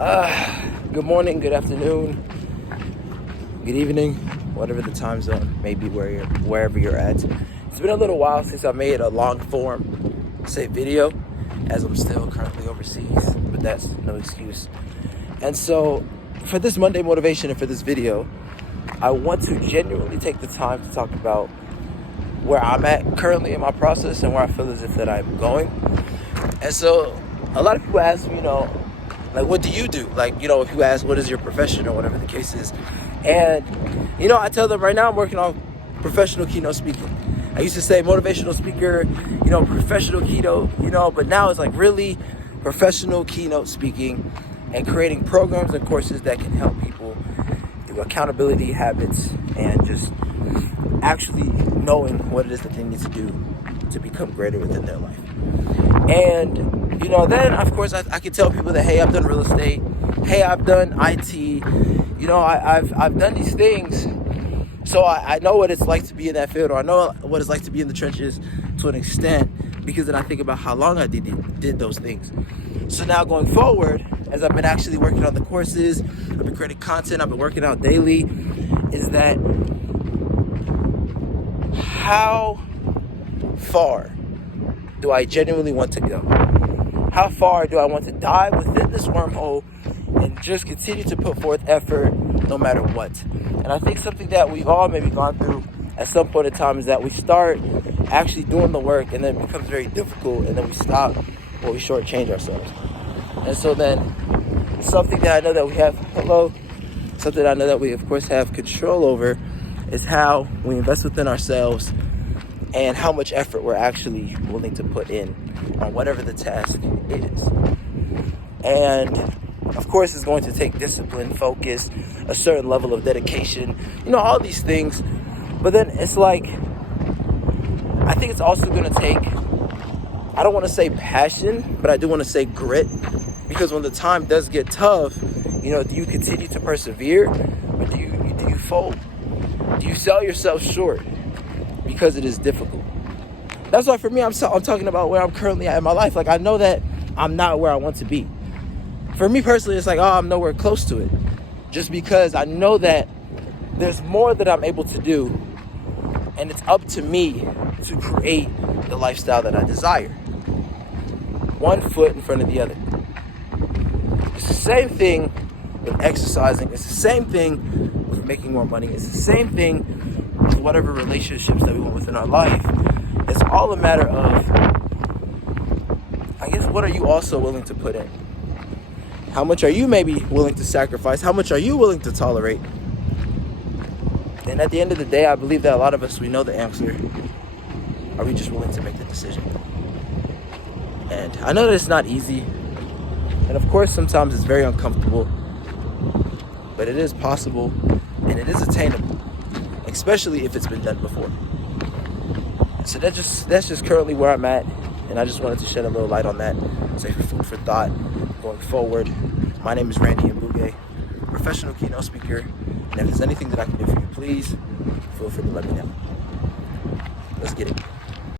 Good morning, good afternoon, good evening, whatever the time zone may be wherever you're at. It's been a little while since I made a long form, video, as I'm still currently overseas, but that's no excuse. And so for this Monday motivation and for this video, I want to genuinely take the time to talk about where I'm at currently in my process and where I feel as if that I'm going. And so a lot of people ask me, like, what do you do? Like, if you ask, what is your profession or whatever the case is? And, I tell them right now I'm working on professional keynote speaking. I used to say motivational speaker, professional keynote, but now it's like really professional keynote speaking and creating programs and courses that can help people through accountability habits and just actually knowing what it is that they need to do to become greater within their life. And then of course I can tell people that, hey, I've done real estate, hey, I've done IT, I've done these things, so I know what it's like to be in that field, or I know what it's like to be in the trenches to an extent, because then I think about how long I did those things. So now going forward, as I've been actually working on the courses, I've been creating content, I've been working out daily, is that how far do I genuinely want to go? How far do I want to dive within this wormhole and just continue to put forth effort no matter what? And I think something that we've all maybe gone through at some point in time is that we start actually doing the work and then it becomes very difficult, and then we stop or we shortchange ourselves. And so then something that I know that we have, something I know that we of course have control over is how we invest within ourselves and how much effort we're actually willing to put in on whatever the task is. And of course it's going to take discipline, focus, a certain level of dedication, all these things. But then it's like, I think it's also going to take, I don't want to say passion, but I do want to say grit, because when the time does get tough, do you continue to persevere, or do you fold? Do you sell yourself short because it is difficult? That's why for me, I'm talking about where I'm currently at in my life. Like, I know that I'm not where I want to be. For me personally, it's like, I'm nowhere close to it, just because I know that there's more that I'm able to do, and it's up to me to create the lifestyle that I desire. One foot in front of the other. It's the same thing with exercising. It's the same thing with making more money. It's the same thing with whatever relationships that we want within our life. It's all a matter of, I guess, what are you also willing to put in? How much are you maybe willing to sacrifice? How much are you willing to tolerate? And at the end of the day, I believe that a lot of us, we know the answer. Are we just willing to make the decision? And I know that it's not easy. And of course, sometimes it's very uncomfortable. But it is possible and it is attainable, especially if it's been done before. So that's just currently where I'm at. And I just wanted to shed a little light on that. Say for food for thought going forward. My name is Randy Mbuge, professional keynote speaker. And if there's anything that I can do for you, please feel free to let me know. Let's get it.